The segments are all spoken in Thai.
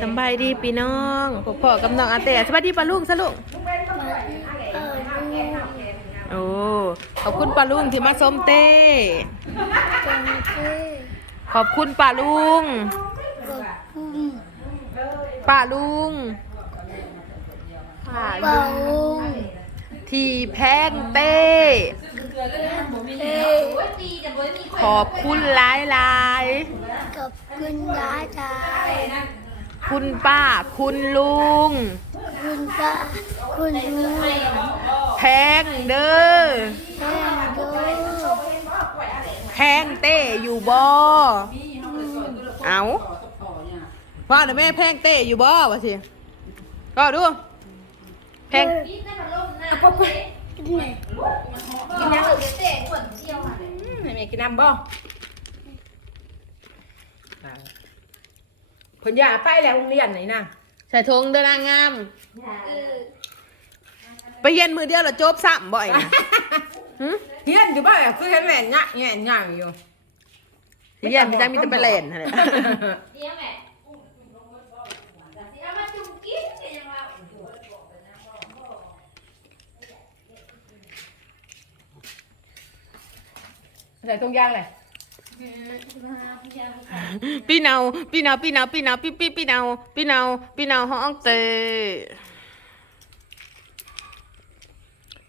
สบายดีพี่น้องพ่อพ่อกับน้องอาเต้สบายดีปลาลุงสลุงโอ้ขอบคุณปลาลุงที่มาส้มเต้ขอบคุณปลาลุงปลาลุงปลาลุง ที่แพงเต้ ขอบคุณหลายหลายๆขอบคุณยายชาย คุณป้า คุณลุง คุณป้าคุณลุงแพงเด้อแม่ดูแพงเต้อยู่บ่เอาว่าเดี๋ยวแม่แพงเต้อยู่บ่วะสิก็ดูแพงกินไหนกินน้ำให้แม่กินน้ำบ่ ผลยาไปแล้วโรงเรียนไหนน่ะใส่ทงเดินนางงาม ไปเย็นมือเดียวเหรอจบซ้ำบ่อยนะหึเฮียนอยู่บ่อยคือเห็นแม่นยะแง่นย่างอยู่ สิเย็นพี่จังมีแต่ไปเล่นนั่นแหละ เดี๋ยวแม่สิเอามาจุ่มกินกันยังว่าใส่ตรงยางเลย พี่เนาพี่เนาพี่เนาพี่เนาพี่พี่พี่เนาพี่เนาพี่เนาห้องเต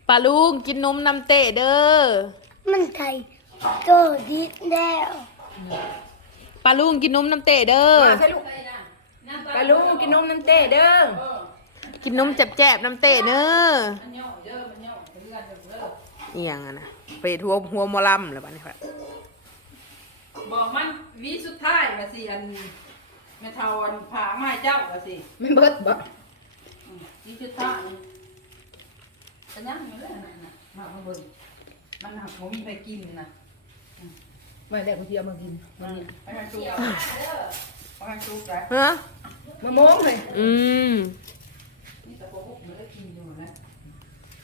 ปลาลุงกินนมน้ำเตะเด้อ มันไทยโตดิดแล้วปลาลุงกินนมน้ำเตะเด้อ มาใส่ลูกไปลุงกินนมน้ำเต้เด้อ กินนมแจบๆน้ำเตะเน้อเอียงอะนะไปทัวหัวหมอลำเลยบ้านี้ค่ะบ อกมันวิสุดท้ายว่าสิอันแม่เทาอันผาไม้เจ้าว่าสิไม่เบิดบ่อืมวิสุดท้ายเป็นยังอยู่เลยนั่นน่ะมามาเบิ่งมันหักบ่มีใครกินนะมาแล้วกูสิเอามากินมันไปทางซุกไปทางซุกได้ฮะมะม่วงเลยอืมนี่ตะโกกมันได้กินอยู่นะ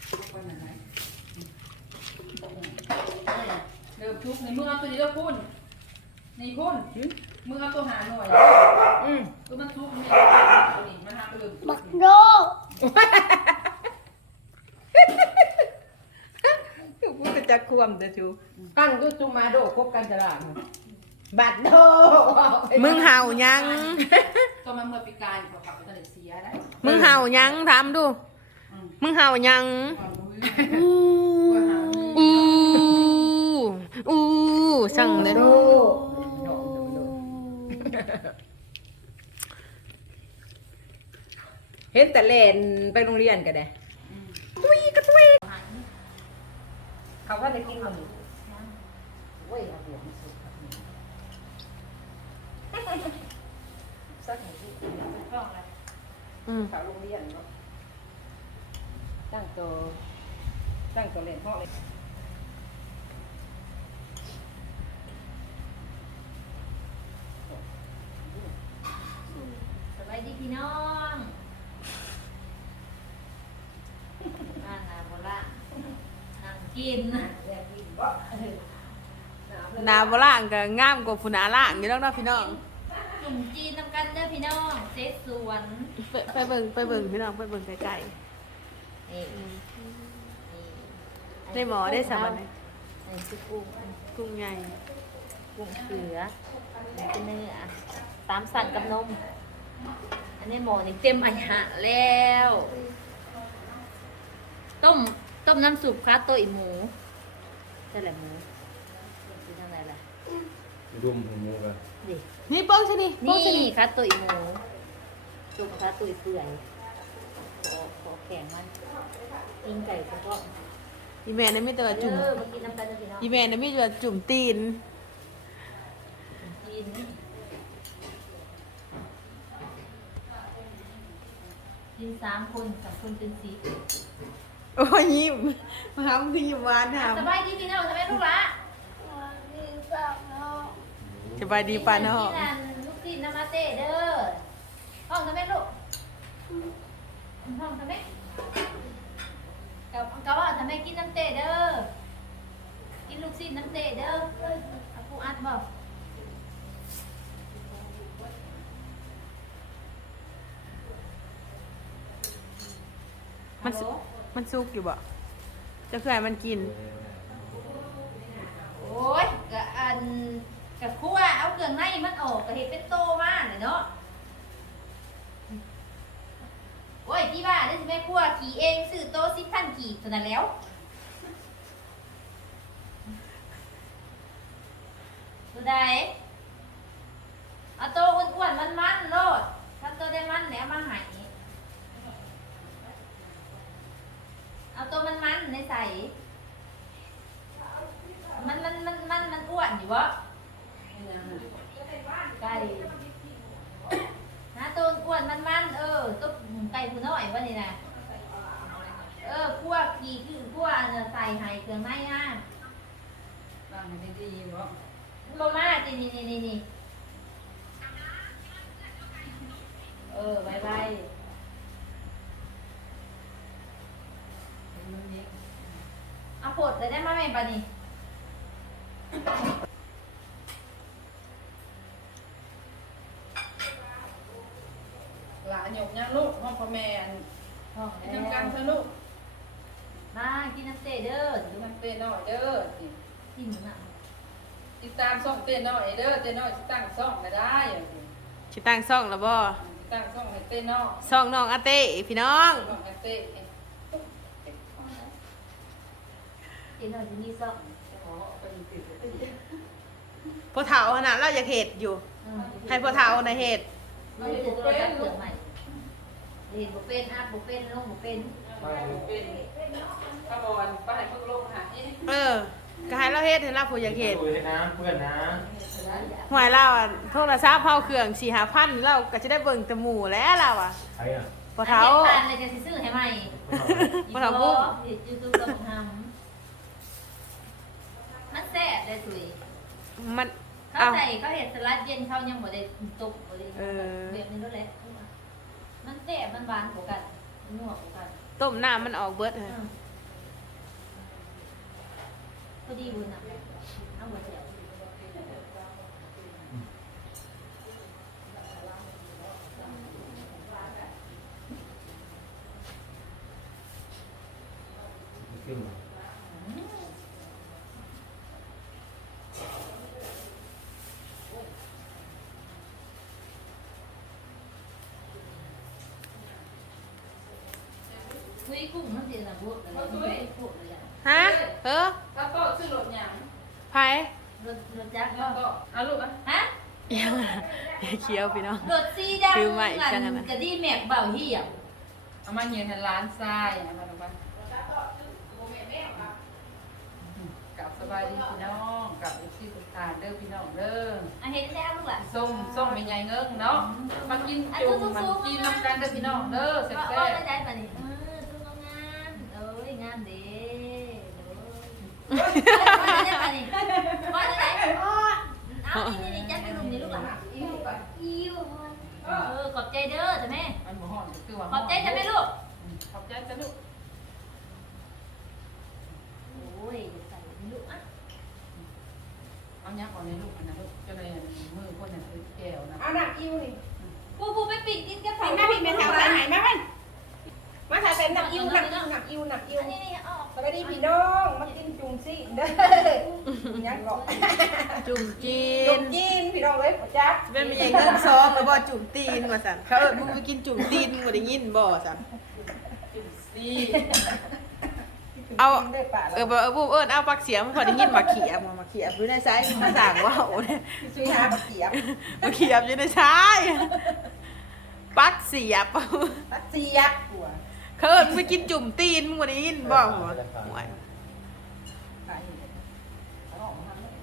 ซุกไปไหนไหนเริ่มชุกในมือเอาตัวนี้แล้วคุณ นี่คุณมือเอาตัวหาหน่วยอืมตัวมันชุกมันนี่มันทำเริ่มชุบักกโดกูจะจักควมเด้อชูกันกูจุมาโดคบกันตลาดบัดโดมึงเห่ายังตัวมันเมื่อปีกายพอขับไปทะเลเสียได้มึงเห่ายังถามดู มึงเห่ายังความรู้อู้อู้อู้สั่งเลยโด เห็นแต่เล่นไปโรงเรียนกันได้ตุ้ยกระตุ้ยเขาว่าจะกินมันโอ้ยเอาหัวมันสุดครับนี่สักหน่อยสิอืมเขาโรงเรียนเนาะตั้งตัวตั้งตัวเล่นห้องเลย สบายดีพี่น้องบ้านนาโบราณนั่ง กินนาบล่างก็งามกว่าผู้นาล่างอยู่แล้วเนาะพี่น้องจุ่มจีนนำกันเด้อพี่น้องเซตสวนไปไปเบิ่งไปเบิ่งพี่น้องไปเบิ่งไกลนี่ๆได้หมอได้สามัญอันนี้คือกุ้งกุ้งใหญ่กุ้งเสืออันนี้คือเนื้อตามสั่งกับนม อันนี้หมอนี่เต็มอาหารแล้วต้ม ต้มน้ำซุปคาโตอิหมูใช่แหละหมูเป็นยังไงล่ะดุมของหมูกันดินี่โป้งชะนี่โป้งนี่ชะนี่คาตุยหมูจุกคาตุยเปื่อยขอขอแข็งมันอิงไก่เฉพาะอีแม่น่ะมีแต่ว่าจุ่ม เออมากินน้ำกันนะพี่น้องอีแม่น่ะมีแต่ว่าจุ่มตีน กินกินสามคนสามคนเป็นสี โอ้ยยิ้มมาทำที่ยิ้มหวานค่ะสบายดีพี่น้องสบไยลูกละสบายดีป่าน้องลูกศิษย์นามาเต้เด้อห้องทำไมลูกห้องทำไมกับกับว่าทำไมกินน้ำเต้เด้อกินลูกศิษน้ำเต้เด้ออาปูอัดบอกมัน มันสุกอยู่บ่จะคือให้มันกิน โอ้ยกะอันกะคั่วเอาเครื่องในมันออกกะเห็ดเป็นโตมาเลยเนาะโอ้ยพี่บ้าได้สิแม่คั่วขี่เองซื้อโตสิบพันกี่เท่านั้นแล้วดูได้เอาโตอ้วนๆมันๆโลดถ้าโตได้มันแล้วมาใหาย เอาโตมันๆในใส่มันมันมันมันมันอ้วนอยู่วะไก่นะตัวอ้วนมันมันเออตัวไก่ผู้น้อยวะนี่นะเออพวกขี่คือพวกเนี่ยใส่ไห้เครื่องในอะบ้างให้ดีๆบ่โลมาจีนี่นี่นี่นี่เออไว้ไว้ มันนี้เอาปลดเลยได้ไหมแม่ปะนี่หลานหยกยังลูกห้องพ่อแม่อันห้องกินแล้วน้ำกันเถอะลูกมากินน้ำเตะเด้อกินน้ำเต้นน้อยเด้อนี่กินน่ะติดตามช่องเต้นน้อยเด้อเต้นน้อยสิตั้งช่องไม่ได้อย่างนี้ชิตั้งซ่องแล้วบ่สิตั้งช่องให้เต้นน้อยซ่องน้องอาเต้พี่น้องช่องให้เต้ กินหน่อยจะมีซอกพอเฒ่าขนาดเราอยากเห็ดอยู่ อืมให้พอเฒ่าในะเห็ดมันจะตัวจับเปลือกใหม่เห็นบุเป็นอัพบุเป็นลงบุเป็นเป็นข้าวบอลป้าให้เพิ่งลงหานี่เออ ก็ให้เราเฮ็ดให้เราผู้อยากเห็ดคุยให้น้ำเพื่อนนะหวยเราอะโทรศัพท์เฮาเครื่องสี่หาพันเราก็จะได้เบิ่งแต่หมู่แล้วเราอะใครอะพอเฒ่าอันนี้ทานเลยจะสิซื้อให้ใหม่พอเฒ่าปุ๊บอีกยูทูบต้องทำ มันแซ่บเลยสุยมัน เขาเอาใส่เขาเห็ดสลัดเย็นเขายังบ่ได้ตุกบ่ได้เออเบียบนี่แล้วแหละมันแซ่บมันหวานกว่ากันมันนัวกว่ากันต้มน้ำมันออกเบิดอืฮะมพอดีบุญอะเอาหัวเจียว ขึ้นมา คุยกุ้งมันสิน่ะบวกเลยมันคุยกุ้งเลยอะฮะเออถ้าก็ชื่อรถหยังไผรถรถจักรแล้วก็ก็เอาลูกอะฮะเอียงอะอย่าเคี้ยวพี่น้องรถสีดำคือใหม่จังอะนะกะดีแม็กเบาเหี่ยวเอามาเย็นให้ร้านทรายเอามาดูบ้างกลับสบายดีพี่น้องกลับอีกที่สุดทานเด้อพี่น้องเด้ออันเห็นได้ลูกหล่ะส้มส้มเป็นไงเงิ้งเนาะมากินจุ่มมันกินน้ำกันเด้อพี่น้องเด้อแซ่ก็บเอาได้ได้ปะนี่เออตุ้งงานเอ้ยงานเด้เด้อว่าได้ปะนี่ว่าได้ไหน เอานี่นี่จับไปลุมนี่ลูกหล่ะ อิว เออขอบใจเด้อจ้ะแม่ ๆมันบ่ฮ้อนคือว่า ขอบใจจ้ะแม่ลูก ขอบใจจ้ะลูก โอ้ยใส่นี่ลูกอะ เอายักเอาในลูกอันนั้นลูกจะได้มือคนน่ะคือแก้วนะ เอาหนักอิวนี่ ปูปูไปปิดกินกับ ผิดแม่ผิดเป็นแถวไหนไหนมาเป็นมาถ่ายเป็นหนักอิวหนักอิวหนักอิวหนักอิว อันนี้นี่เอาออก สวัสดีพี่น้องมากินจุ่มซี่เด้อยังเกาะ จุ่มจี จุ่ น มกินพี่น้องเอ้ยพ่อจ๊ะ เป็นมีอย่างเงินซองแล้วบ่จุ่มตีนว่าซั่น เขาเอิ้นมึงไปกินจุ่มตีนมึงบ่ได้ยินบ่ซั่นจุ่มซีเอาได้ป่าเออบ่เออบ่เอิ้นเอาปักเสียมพอได้ยินมาเขียบมาเขียบอยู่ในซ้ายมาสั่งว่าโอ้เนี่ยซื้อหาบักเขียบมาเขียบอยู่ในซ้ายปักเสียบปัดเสียบหัวเขาเอิ้นไปกินจุ่มตีนมึงบ่ได้ยินบ่หัวหัวขายอยู่เอาออกมาทำเลย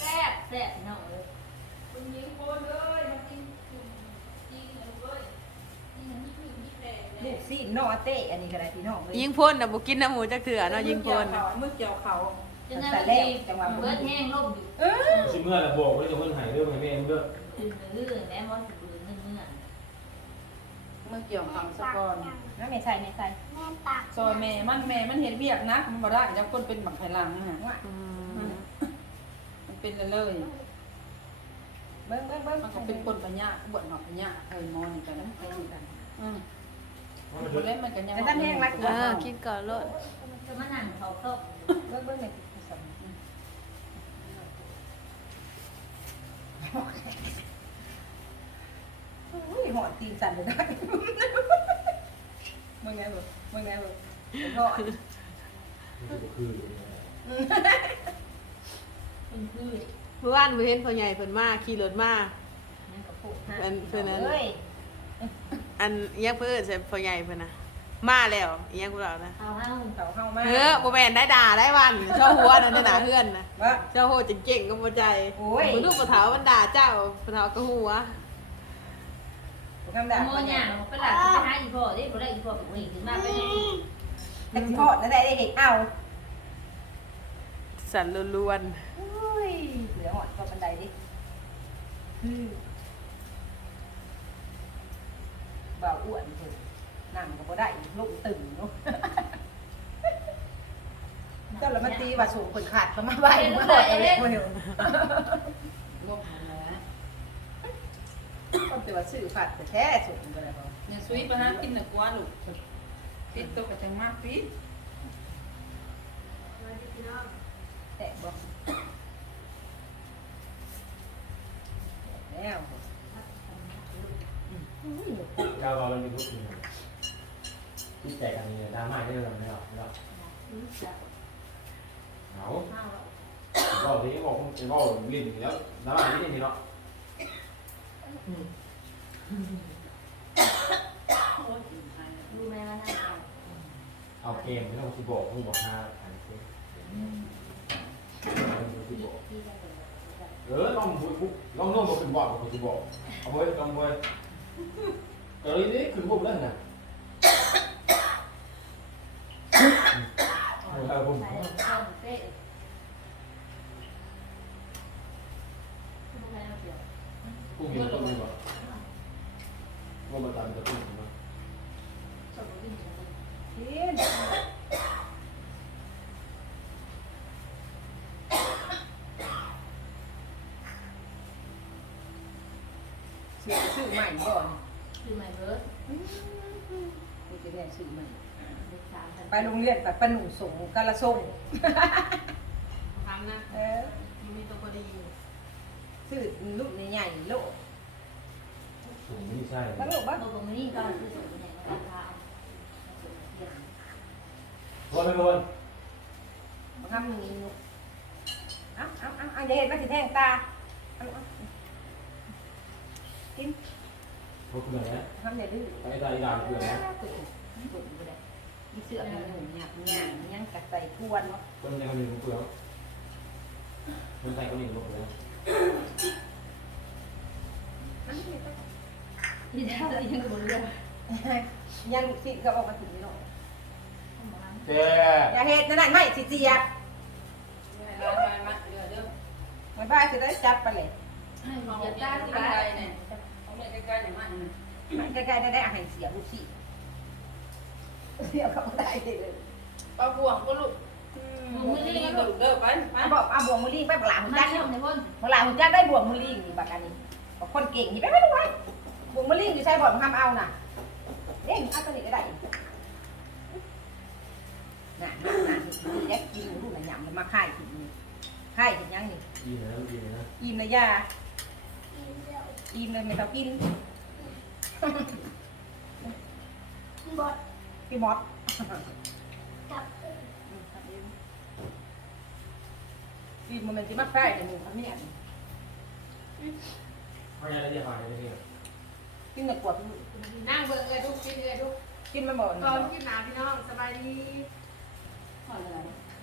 แซ่บแซ่บพี่น้องเอ้ยคุณยิงโคนเลยมากินจุ่มจีนนะ ลูกเอ้ยนี่นะนี่คือนี่แพงลูกซี่นอเต้อันนี้ก็ได้พี่น้องเลยยิงพ่นน่ะบ่กินน้ำหมูจักเถื่อเนาะยิงพ่นน่ะมือเกี่ยวเขาจนนั้นบางทีเบิดแห้งล่มอยู่เออสิเมื่อน่ะบอกไว้จะเพิ่นใหายเรื่องให้แม่เด้อตื่นเรื่อยแม่ว่าสิบืนเนื่อยเมื่อเกี่ยวคำสะก่อนแล้วไม่ใส่ไม่ใส่แม่ปากซอยแม่มันแม่มันเห็นเวียกนะมันบ่ได้ยังคนเป็นบักไผลังฮะว่าอืมมันเป็นเลย เบิ้งเบิ้งเบิ้งมันก็เป็นคนปัญญาบวชหอกปัญญาเออมอนี่กันนะเออกันอืมว่ามันบ่เล่นมันกันยังแต่ถ้าแห้งรักเออกินก่อนโลดจะมานั่งเขาครบเบิ่งเบิ่งในสมอุ้ยหอดตีนสั่นเลยได้มึงไงบ่มึงไงบ่หอดคือคุณคือเมื่อวานบ่เห็นพ่อใหญ่เพิ่นมาขี่รถมานั่นก็พูดอันเพิ่นนั้น เอ้ยอันอิหยังเพิ่นเอิ้นใส่พ่อใหญ่เพิ่นน่ะมาแล้วอิหยังกูเล่านะเอาเฮาเขาเข้ามาเออบ่แม่นได้ด่าได้วันเจ้าหัวนั่นน่ะเฮือนน่ะ ว่า เจ้าโหเก่งๆก็บ่ใจโอ้ย บ่ดูบ่เฒ่ามันด่าเจ้าบ่เฒ่าก็หัวคำด่าโมย่างไปหลับไปหาอีพ่อเด้บ่ได้อีพ่อเป็นผู้หญิงขึ้นมาเป็นแต่ที่หอดนั่นได้ได้เห็นเอา สั่นล้วนอุ้ยเห ลือหอดก็บันไดดิคือบ่าวอ้วนเพิ่นนั่งก็บ่ได้ลูกตึงเนาะเจ้าละมันตีว่าสูงคนขาดก็มาไหวเมื่อไหร่เล็กเร็วงบหันแล้วต้องแต่ว่าซื้อผัดแต่แท้สูงไปแล้วเนี่ยซุยไปหากินน่ะกว่าลูกปิดตัวก็จังมากปิดแต่บอก แล้วเจ้าเราเป็นผู้หญิงที่แจกอันนี้ดราม่าได้หรือไม่หรอกไม่หรอกเอาก็ทีนี้บอกก็ลิ้นแล้วดราม่าที่นี่เนาะรู้ไหมว่านั่งเอาเกมไม่ต้องที่บอกที่บอกห้าอันนี้ เออต้องพูดลองโน้มบอกขึ้นบอกบอกขึ้นบอกเอาไว้ลองไว้เออนี่ขึ้นบอกแล้วนะเออผมใส่เอาเต้บ่ได้เอาเปรียบผู้มีคนมีบอกว่ามาตามจะพูดมา สมบูรณ์จังเลย กินเสีย ซื้อใหม่ก่อนคือไม่เบิร์ดกูจะได้ซื้อใหม่ เด็กสามกันไปโรงเรียนแบบปนุ่งสงกะละส่งๆทำนะเออมีตัวพอดีซื้อลูกใหญ่ๆโลกสูงไม่ใช่แล้วลูกบ้าบอกว่านี่ก็คือสมบูรณ์ในราคาวนไปวนทำมีนุเอ้าเอ้าเอ้าเอ้าอย่าเห็นมันสิแทงตาเอาเอา กินพวกเพื่อนนะทำอย่าดื้อไอ้ตาอีดามเพื่อนนะมีเสื้อมีหนุ่มหยักหยางยังกระใส่ทวนคนในคนหนึ่งเพื่อนคนไทยคนหนึ่งเพื่อนที่ได้ยังบนเรือยังสิก็ออกมาถึงนี่หน่อยแกอย่าเห็ดนั่นนะไม่สิเจียบร้านไปมาเดือเด้อมันบ้าสิได้จับไปเลยของอย่าย่าตาที่ตาใกล้เนี่ยของ ใกล้ๆเนี่ยมันมันใกล้ๆได้ได้อาหารเสียลูกชีเสียเขาได้เลยปลาบวงก็ลูกมือนี่ก็เด้อไปไปมาบอกเอาบ่วงมือลิงไปบักหลาหุ่นมาจักเที่ยวในบนบักหลาหุ่นจักได้บ่วงมือลิงนี่บักอันนี้บอกคนเก่งนี่ไปไม่รู้ไว้บ่วงมือลิงอยู่ใช่บ่อนทำเอาน่ะเด้งเอาตัวนี้ก็ได้น่ะน่ะน่ะนี่แยกกินลูกน่ะยำมันมาค่ายถึงนี่ค่ายถึงยังนี่ดีนะดีนะอิ่มนะยา อิ่มเลยไม่ต้องกินบดพี่มอสกับอิ่มมันเป็นที่มาค่ายเนี่ยมึงทำเนี่ยไม่ใช่ได้ยังไงได้ยังไงกินแต่กวดนั่งเบิ่งเอ้ยทุกกินเอ้ยทุกกินมันบ่ตอนกินหนาพี่น้องสบายดีขอเลย